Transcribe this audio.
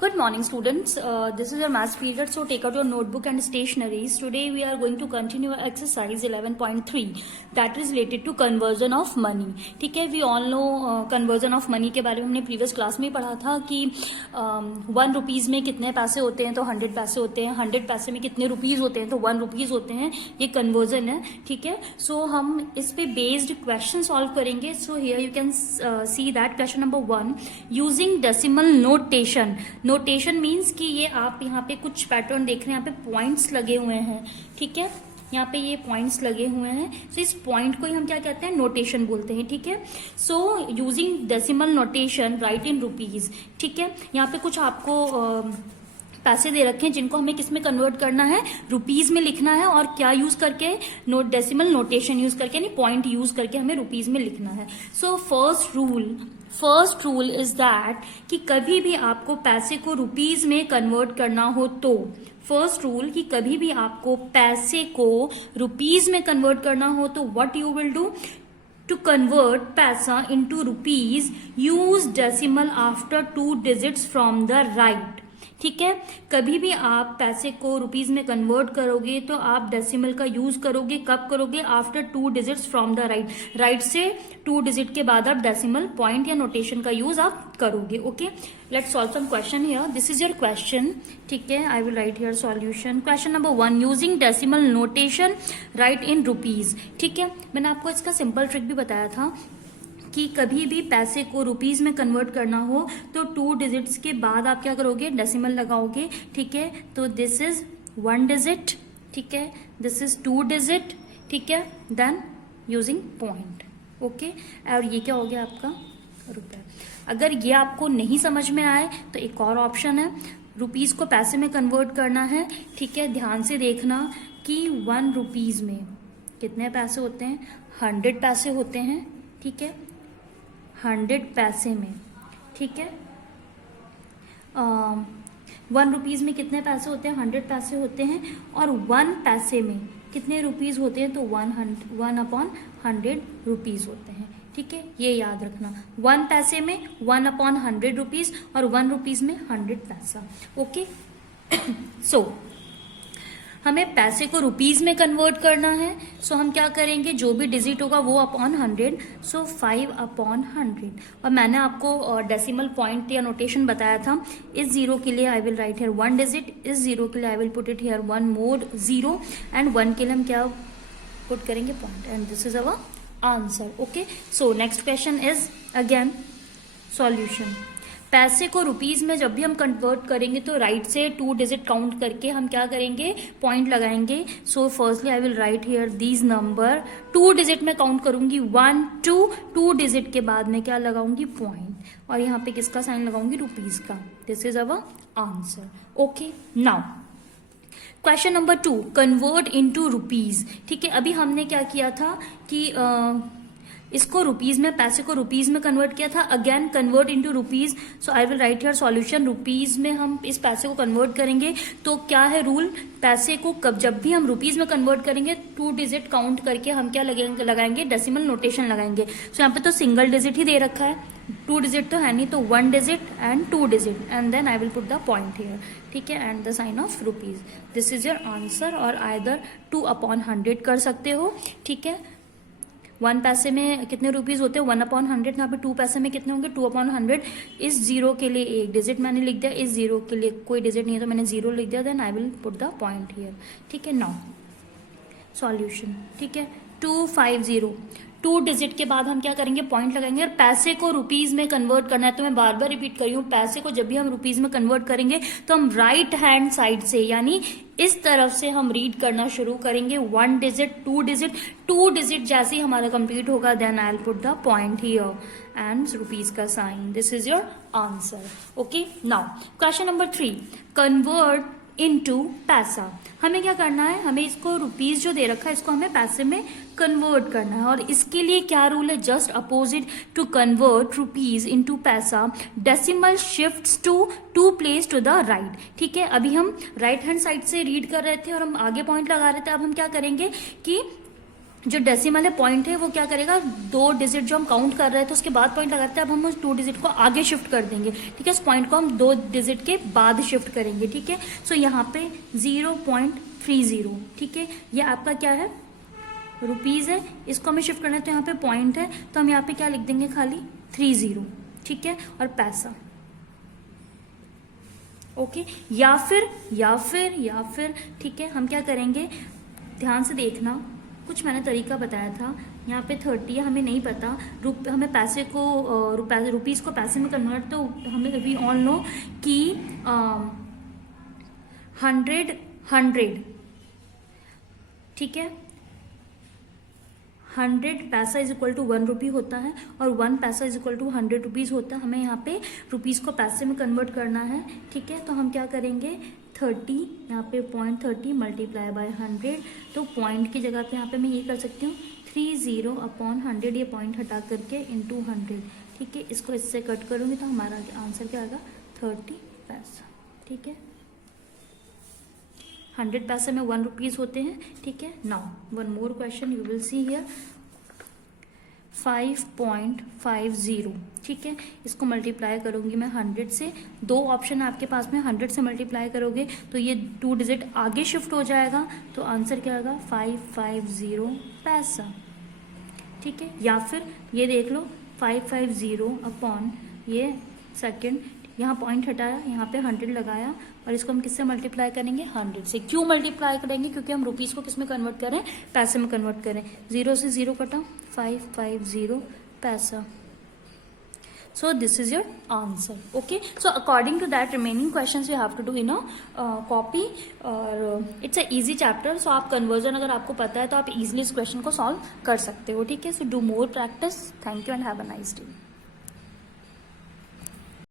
Good morning, students. This is your maths period, so take out your notebook and stationeries. Today we are going to continue exercise 11.3 that is related to conversion of money. ठीक है, we all know conversion of money के बारे में हमने previous class में पढ़ा था कि 1 रुपीज़ में कितने पैसे होते हैं तो 100 पैसे होते हैं, 100 पैसे में कितने रुपीज़ होते हैं तो 1 रुपीज़ होते हैं. ये कन्वर्जन है. ठीक है, सो हम इस पे बेस्ड क्वेश्चन सॉल्व करेंगे. So here you can see that question number 1 using decimal notation. Notation means कि ये आप यहाँ पे कुछ पैटर्न देख रहे हैं, यहाँ पे पॉइंट्स लगे हुए हैं. ठीक है, यहाँ पे ये पॉइंट्स लगे हुए हैं. सो इस पॉइंट को ही हम क्या कहते हैं, नोटेशन बोलते हैं. ठीक है, so using decimal notation write in rupees. ठीक है, यहाँ पे कुछ आपको पैसे दे रखे हैं जिनको हमें किस में कन्वर्ट करना है, रुपीज में लिखना है. और क्या यूज करके, डेसिमल नोटेशन यूज करके, यानी पॉइंट यूज करके हमें रुपीज में लिखना है. So first rule is that कि कभी भी आपको पैसे को रुपीज में कन्वर्ट करना हो तो फर्स्ट रूल कि कभी भी आपको पैसे को रुपीज में कन्वर्ट करना हो तो what you will do to convert paisa into rupees, use decimal after 2 digits from the right. ठीक है, कभी भी आप पैसे को रुपीज में कन्वर्ट करोगे तो आप डेसिमल का यूज करोगे. कब करोगे? After 2 digits from the right. Right से 2 डिजिट के बाद आप डेसिमल पॉइंट या नोटेशन का यूज आप करोगे. Okay, let's solve some question here. This is your question. ठीक है, I will write here solution. Question number 1 using decimal notation write in rupees. ठीक है, मैंने आपको इसका सिंपल ट्रिक भी बताया था कि कभी भी पैसे को रुपीज में कन्वर्ट करना हो तो 2 डिजिट्स के बाद आप क्या करोगे, डेसिमल लगाओगे. ठीक है, तो दिस इज 1 डिजिट. ठीक है, दिस इज 2 डिजिट. ठीक है, देन यूजिंग पॉइंट. ओके, और ये क्या हो गया आपका रुपया. अगर ये आपको नहीं समझ में आए तो एक और ऑप्शन है, रुपीज को पैसे में कन्वर्ट करना है. ठीक है, ध्यान से देखना कि 1 रुपीज में कितने पैसे होते हैं, 100 पैसे होते हैं. ठीक है, 100 पैसे में. ठीक है, 1 रुपीज में कितने पैसे होते हैं, 100 पैसे होते हैं. और 1 पैसे में कितने रुपीज होते हैं तो 1/100 रुपीज होते हैं. ठीक है, ये याद रखना. 1 पैसे में 1/100 रुपीज और 1 रुपीज में 100 पैसा. ओके, सो हमें पैसे को रुपीज में कन्वर्ट करना है. सो हम क्या करेंगे, जो भी डिजिट होगा वो अपॉन 100. सो 5/100. और मैंने आपको डेसिमल पॉइंट या नोटेशन बताया था. इस जीरो के लिए आई विल राइट हियर 1 डिजिट. इस जीरो के लिए आई will put it here 1 more zero. And 1 के लिए हम क्या पुट करेंगे, point. And this is our answer. Okay, so next question is again solution. पैसे को रुपीज में जब भी हम कन्वर्ट करेंगे तो राइट से 2 डिजिट काउंट करके हम क्या करेंगे, पॉइंट लगाएंगे. So firstly I will write here these number. 2 digit में काउंट करूंगी 1 2 डिजिट के बाद में क्या लगाऊंगी, पॉइंट. और यहाँ पे किसका साइन लगाऊंगी, रुपीज का. This is our answer. Okay, now question number 2 convert into rupees. ठीक है, अभी हमने क्या किया था कि इसको रुपीज में, पैसे को रुपीज में कन्वर्ट किया था. Again convert into rupees. So I will write here solution. Rupees में हम इस पैसे को कन्वर्ट करेंगे तो क्या है रूल, पैसे को जब भी हम रुपीज में कन्वर्ट करेंगे 2 डिजिट काउंट करके हम क्या लगाएंगे, डेसिमल नोटेशन लगाएंगे. सो यहाँ पे तो सिंगल डिजिट ही दे रखा है, 2 डिजिट तो है नहीं, तो 1 digit and 2 digit and then I will put the point here. ठीक है, and the sign of rupees. This is your answer. और आइदर 2/100 कर सकते हो. ठीक है, 1 पैसे में कितने रुपीज होते हैं, 1/100. यहाँ पे 2 पैसे में कितने होंगे, 2/100. इस जीरो के लिए 1 डिजिट मैंने लिख दिया, इस जीरो के लिए कोई डिजिट नहीं है तो मैंने 0 लिख दिया. Then I will put the point here. ठीक है, नाउ सॉल्यूशन. ठीक है, 250. 2 डिजिट के बाद हम क्या करेंगे, पॉइंट लगाएंगे. और पैसे को रुपीज में कन्वर्ट करना है तो मैं बार बार रिपीट कर रही हूँ, पैसे को जब भी हम रुपीज में कन्वर्ट करेंगे तो हम राइट हैंड साइड से यानी इस तरफ से हम रीड करना शुरू करेंगे. 1 डिजिट 2 डिजिट 2 डिजिट जैसे ही हमारा कंप्लीट होगा then I will put the point here and rupees का sign. This is your answer. Okay, now question number 3 convert into paisa. हमें क्या करना है, हमें इसको रुपीज जो दे रखा है इसको हमें पैसे में कन्वर्ट करना है. और इसके लिए क्या रूल है, just opposite to convert rupees into paisa, decimal shifts two place to the right. ठीक है, अभी हम राइट हैंड साइड से रीड कर रहे थे और हम आगे पॉइंट लगा रहे थे. अब हम क्या करेंगे कि जो डेसिमल है पॉइंट है वो क्या करेगा, 2 डिजिट जो हम काउंट कर रहे थे उसके बाद पॉइंट लगाते हैं, अब हम उस 2 डिजिट को आगे शिफ्ट कर देंगे, ठीक है। उस पॉइंट को हम 2 डिजिट के बाद शिफ्ट करेंगे, ठीक है। सो यहाँ पे 0.30, ठीक है, ये आपका क्या है, रुपीज है, इसको हमें शिफ्ट करना है तो यहाँ पे पॉइंट है तो हम यहाँ पे क्या लिख देंगे, खाली 30, ठीक है, और पैसा, ओके। या फिर ठीक है, हम क्या करेंगे, ध्यान से देखना, कुछ मैंने तरीका बताया था, यहाँ पे 30 है, हमें नहीं पता हमें पैसे को रुपीज को पैसे में कन्वर्ट, तो हमें वी ऑल नो कि 100, ठीक है, 100 पैसा इज इक्वल टू 1 रुपी होता है और 1 पैसा इज इक्वल टू 100 रुपीज होता है। हमें यहाँ पे रुपीज को पैसे में कन्वर्ट करना है, ठीक है। तो हम क्या करेंगे, 30 यहाँ पे 0.30 मल्टीप्लाई बाय 100, तो पॉइंट की जगह पे यहाँ पे मैं ये कर सकती हूँ 30/100, ये पॉइंट हटा करके इंटू 100, ठीक है। इसको इससे कट करूँगी तो हमारा आंसर क्या आएगा, 30 पैसा, ठीक है। 100 पैसे में 1 रुपीज होते हैं, ठीक है। Now one more question you will see here, 5.50, ठीक है, इसको मल्टीप्लाई करूंगी मैं 100 से, 2 ऑप्शन आपके पास में, 100 से मल्टीप्लाई करोगे तो ये 2 डिजिट आगे शिफ्ट हो जाएगा, तो आंसर क्या आएगा, 550 पैसा, ठीक है। या फिर ये देख लो 550 अपॉन ये सेकेंड, यहाँ पॉइंट हटाया, यहाँ पे 100 लगाया और इसको हम किससे मल्टीप्लाई करेंगे, 100 से। क्यों मल्टीप्लाई करेंगे, क्योंकि हम रुपीज को किस में कन्वर्ट करें, पैसे में कन्वर्ट करें। 0 से 0 कटा, 550 पैसा। So this is your answer, okay. So according to that remaining questions you have to do in a copy, और it's a easy chapter, so आप conversion अगर आपको पता है तो आप easily इस question को solve कर सकते हो, ठीक है। So do more practice. Thank you and have a nice day.